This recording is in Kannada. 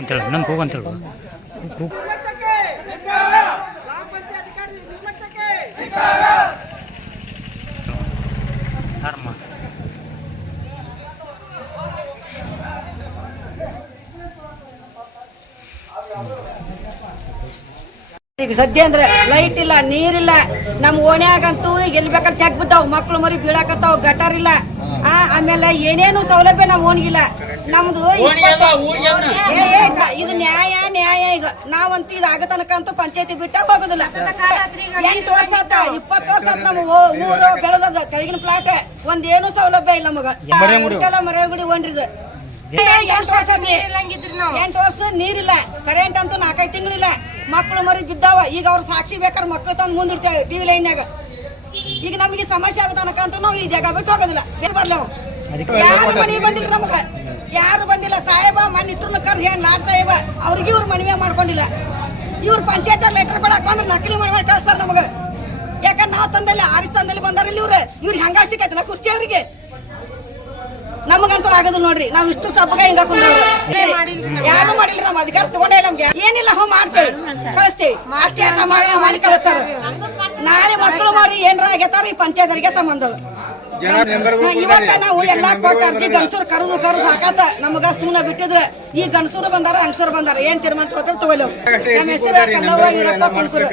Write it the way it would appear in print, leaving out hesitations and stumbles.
ಅಂತೇಳಿ ನಮ್ಗೆ ಹೋಗಂತೇಳಿ ಈಗ ಸದ್ಯ ಅಂದ್ರೆ ಲೈಟ್ ಇಲ್ಲ, ನೀರಿಲ್ಲ. ನಮ್ ಓಣ್ಯಾಗಂತೂ ಎಲ್ಲಿ ಬೇಕಾದ್ರೆ ತೆಗ್ ಬಿದ್ದಾವ್, ಮಕ್ಳು ಮರಿ ಬೀಳಾಕತ್ತಾವ್, ಗಟಾರ್ ಇಲ್ಲ. ಆಮೇಲೆ ಏನೇನು ಸೌಲಭ್ಯ ನಮ್ ಓಣಿಗಿಲ್ಲ. ನಮ್ದು ಇದು ನ್ಯಾಯ ಈಗ ನಾವಂತೂ ಇದು ಆಗ ತನಕ ಅಂತೂ ಪಂಚಾಯತಿ ಬಿಟ್ಟ ಹೋಗುದಿಲ್ಲ. 8 ವರ್ಷ ಆತ, 20 ವರ್ಷ ಆತ. ನಮ್ಮ ಊರು ಬೆಳೆದ ಕೆಳಗಿನ ಪ್ಲಾಟ್ ಒಂದೇನು ಸೌಲಭ್ಯ ಇಲ್ಲ ನಮಗ. ಮರೆಗುಡಿ ಒಂಡ್ರಿದು 8 ವರ್ಷ 8 ವರ್ಷ ನೀರಿಲ್ಲ, ಕರೆಂಟ್ ಅಂತೂ 4-5 ತಿಂಗಳಿಲ್ಲ. ಮಕ್ಕಳು ಮರಿ ಬಿದ್ದಾವ. ಈಗ ಅವ್ರು ಸಾಕ್ಷಿ ಬೇಕಾದ್ರೆ ಮಕ್ಕಳು ತಂದು ಮುಂದಿಡ್ತೇವೆ ಟಿವಿ ಲೈನ್ಯಾಗ. ಈಗ ನಮಗೆ ಸಮಸ್ಯೆ ಆಗೋ ತನಕ ಅಂತೂ ನಾವು ಈ ಜಾಗ ಬಿಟ್ಟು ಹೋಗೋದಿಲ್ಲ. ಏನ್ ಬರ್ಲಿ ಅವ್ರು ಯಾರು ಮನೆ ಬಂದಿಲ್ಲ, ನಮಗ ಯಾರು ಬಂದಿಲ್ಲ. ಸಾಹೇಬ ಮನೆ ಇಟ್ರು ಕರ್ ಹೇಳಿ ಲಾಡ್ ಸಾಹೇಬ ಅವ್ರಿಗೆ ಇವ್ರು ಮನವಿ ಮಾಡ್ಕೊಂಡಿಲ್ಲ. ಇವ್ರು ಪಂಚಾಯತ್ ಲೆಟರ್ ಕೊಡಕ್ ಬಂದ್ರೆ ನಕಲಿ ಮಾಡಿ ಕಳಿಸ್ತಾರ ನಮಗ. ಯಾಕಂದ್ರೆ ನಾವು ತಂದಲ್ಲಿ ಆರಿಸ್ ತಂದಲ್ಲಿ ಬಂದಾರಿಲ್ಲ ಇವ್ರಿಗೆ ಹೆಂಗ ಸಿಕ್ಕೈತಿಲ್ಲ ಕುರ್ಚಿ ಅವ್ರಿಗೆ. ನಮಗಂತೂ ಆಗೋದಿಲ್ಲ ನೋಡ್ರಿ. ನಾವ್ ಇಷ್ಟು ಸಬ್ಬಗ ಹಿಂಗ ಯಾರು ಮಾಡಿಲ್ಲ. ನಮ್ ಅಧಿಕಾರ ತಗೊಂಡೇ ನಮ್ಗೆ ಏನಿಲ್ಲ ಹೋ ಮಾಡ್ತೇವೆ ಕಳಿಸ್ತೇವಿ ಅಷ್ಟೇ. ಸಮಾಧಾನ ಮಾಡಿ ಕಳಿಸ್ತಾರ. ನಾಳೆ ಮಕ್ಕಳು ಮಾಡಿ ಏನ್ರ ಆಗೇತಾರ ಈ ಪಂಚಾಯತ್ರಿಗೆ ಸಂಬಂಧ. ಇವತ್ತ ನಾವು ಎಲ್ಲಾ ಕೊಟ್ಟ ಅರ್ಜಿ ಗಂಡಸೂರು ಕರುದು ಸಾಕಾತ. ನಮಗ ಸುಮ್ಮನೆ ಬಿಟ್ಟಿದ್ರೆ ಈ ಗಂಡಸೂರು ಬಂದಾರ ಹಂಗಸೂರು ಬಂದಾರ ಏನ್ ತೀರ್ಮಾನ ತಗೋತಾರ ತಗೊಳ್ಳೇವು. ನಮ್ಮ ಹೆಸರು ಕಲ್ಲವ್ವ ಈರಪ್ಪ ಕುಂಕೂರು.